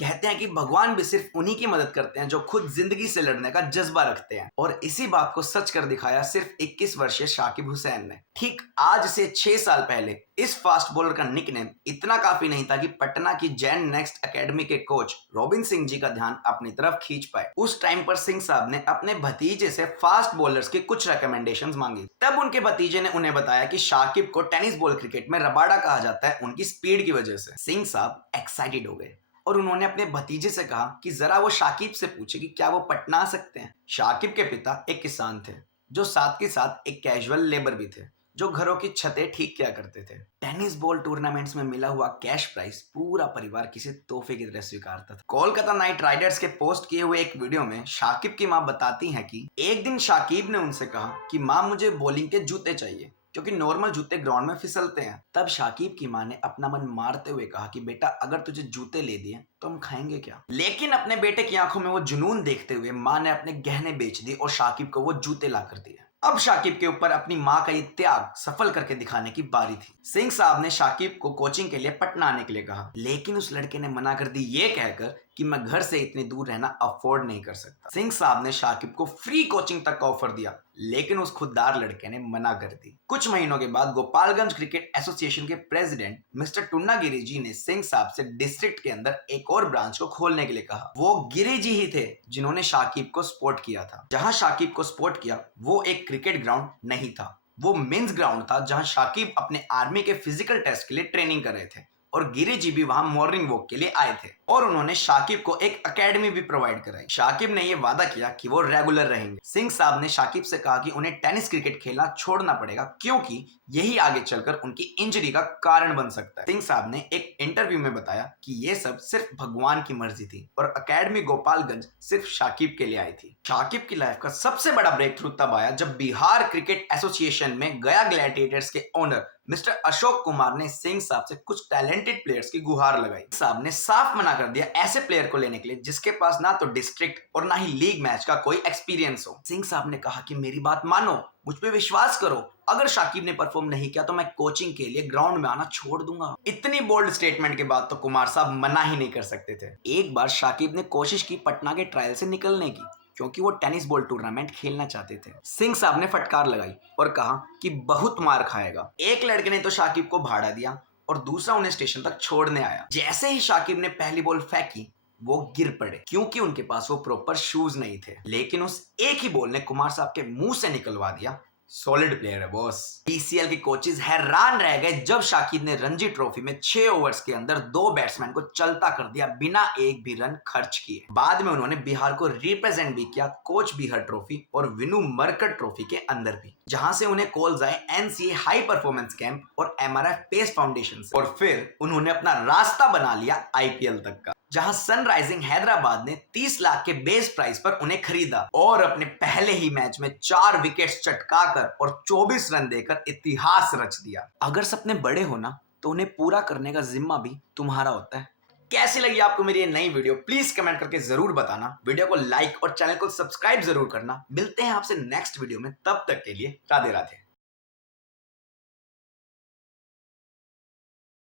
कहते हैं कि भगवान भी सिर्फ उन्हीं की मदद करते हैं जो खुद जिंदगी से लड़ने का जज्बा रखते हैं, और इसी बात को सच कर दिखाया सिर्फ 21 वर्षीय शाकिब हुसैन ने। ठीक आज से 6 साल पहले इस फास्ट बॉलर का निकनेम इतना काफी नहीं था कि पटना की जैन नेक्स्ट एकेडमी के कोच रोबिन सिंह जी का ध्यान अपनी तरफ खींच पाए। उस टाइम पर सिंह साहब ने अपने भतीजे से फास्ट बॉलर्स की कुछ रिकमेंडेशंस मांगी। तब उनके भतीजे ने उन्हें बताया कि शाकिब को टेनिस बॉल क्रिकेट में रबाड़ा कहा जाता है उनकी स्पीड की वजह से। सिंह साहब एक्साइटेड हो गए और उन्होंने अपने भतीजे से कहा कि जरा वो शाकिब से पूछे कि क्या वो पटना आ सकते हैं। शाकिब के पिता एक किसान थे जो साथ के साथ एक कैजुअल लेबर भी थे, जो घरों की छतें ठीक किया करते थे। टेनिस बॉल टूर्नामेंट्स में मिला हुआ कैश प्राइस पूरा परिवार किसी तोहफे की तरह स्वीकारता था। कोलकाता नाइट राइडर्स के पोस्ट किए हुए एक वीडियो में शाकिब की मां बताती हैं कि एक दिन शाकिब ने उनसे कहा कि मां मुझे बॉलिंग के जूते चाहिए क्योंकि नॉर्मल जूते ग्राउंड में फिसलते हैं। तब शाकिब की मां ने अपना मन मारते हुए कहा कि बेटा अगर तुझे जूते ले दिए तो हम खाएंगे क्या। लेकिन अपने बेटे की आंखों में वो जुनून देखते हुए मां ने अपने गहने बेच दिए और शाकिब को वो जूते ला कर दिए। अब शाकिब के ऊपर अपनी मां का ये त्याग सफल करके दिखाने की बारी थी। सिंह साहब ने शाकिब को कोचिंग के लिए पटना आने के लिए कहा, लेकिन उस लड़के ने मना कर दी, ये कहकर कि मैं घर से इतनी दूर रहना अफोर्ड नहीं कर सकता। सिंह साहब ने शाकिब को फ्री कोचिंग तक का ऑफर दिया, लेकिन उस खुददार लड़के ने मना कर दी। कुछ महीनों के बाद गोपालगंज क्रिकेट एसोसिएशन के प्रेसिडेंट मिस्टर टुन्ना गिरी जी ने सिंह साहब से डिस्ट्रिक्ट के अंदर एक और ब्रांच को खोलने के लिए कहा। वो गिरी जी ही थे जिन्होंने शाकिब को सपोर्ट किया था। जहां शाकिब को सपोर्ट किया वो एक क्रिकेट ग्राउंड नहीं था, वो मेंस ग्राउंड था जहां शाकिब अपने आर्मी के फिजिकल टेस्ट के लिए ट्रेनिंग कर रहे थे, और गिरी जी भी वहां मॉर्निंग वॉक के लिए आए थे, और उन्होंने शाकिब को एक एकेडमी भी प्रोवाइड कराई। शाकिब ने यह वादा किया कि वो रेगुलर रहेंगे। सिंह साहब ने शाकिब से कहा कि उन्हें टेनिस क्रिकेट खेलना छोड़ना पड़ेगा क्योंकि यही आगे चलकर उनकी इंजरी का कारण बन सकता है। सिंह साहब ने एक इंटरव्यू में बताया कि ये सब सिर्फ भगवान की मर्जी थी और एकेडमी गोपालगंज सिर्फ शाकिब के लिए आई थी। शाकिब की लाइफ का सबसे बड़ा ब्रेक थ्रू तब आया जब बिहार क्रिकेट एसोसिएशन में गया ग्लैडिएटर्स के ओनर मिस्टर अशोक कुमार ने सिंह साहब से कुछ टैलेंटेड प्लेयर्स की गुहार लगाई। साहब ने साफ मना कर दिया ऐसे प्लेयर को लेने के लिए जिसके पास ना तो डिस्ट्रिक्ट और ना ही लीग मैच का कोई एक्सपीरियंस हो। सिंह साहब ने कहा कि मेरी बात मानो, मुझ पे विश्वास करो, अगर शाकिब ने परफॉर्म नहीं किया तो मैं कोचिंग के लिए ग्राउंड में आना छोड़ दूंगा। इतनी बोल्ड स्टेटमेंट के बाद तो कुमार साहब मना ही नहीं कर सकते थे। एक बार शाकिब ने कोशिश की पटना के ट्रायल से निकलने की क्योंकि वो टेनिस बॉल टूर्नामेंट खेलना चाहते थे। सिंह साहब ने फटकार लगाई और कहा कि बहुत मार खाएगा। एक लड़के ने तो शाकिब को भाड़ा दिया और दूसरा उन्हें स्टेशन तक छोड़ने आया। जैसे ही शाकिब ने पहली बॉल फेंकी वो गिर पड़े क्योंकि उनके पास वो प्रॉपर शूज नहीं थे, लेकिन उस एक ही बॉल ने कुमार साहब के मुंह से निकलवा दिया, सॉलिड प्लेयर है बॉस। पीसीएल के कोचेस हैरान रह गए जब शाकिब ने रणजी ट्रॉफी में 6 ओवर्स के अंदर 2 बैट्समैन को चलता कर दिया बिना एक भी रन खर्च किए। बाद में उन्होंने बिहार को रिप्रेजेंट भी किया कोच बिहार ट्रॉफी और विनू मरकट ट्रॉफी के अंदर भी, जहां से उन्हें कॉल्स आए एनसीए हाई परफॉर्मेंस कैंप और एमआरएफ पेस फाउंडेशन से। और फिर उन्होंने अपना रास्ता बना लिया आईपीएल तक का, जहां सनराइजिंग हैदराबाद ने 30 लाख के बेस प्राइस पर उन्हें खरीदा और अपने पहले ही मैच में 4 विकेट्स चटकाकर और 24 रन देकर इतिहास रच दिया। अगर सपने बड़े हो ना तो उन्हें पूरा करने का जिम्मा भी तुम्हारा होता है। कैसी लगी आपको मेरी ये नई वीडियो प्लीज कमेंट करके जरूर बताना। वीडियो को लाइक और चैनल को सब्सक्राइब जरूर करना। मिलते हैं आपसे नेक्स्ट वीडियो में, तब तक के लिए राधे राधे।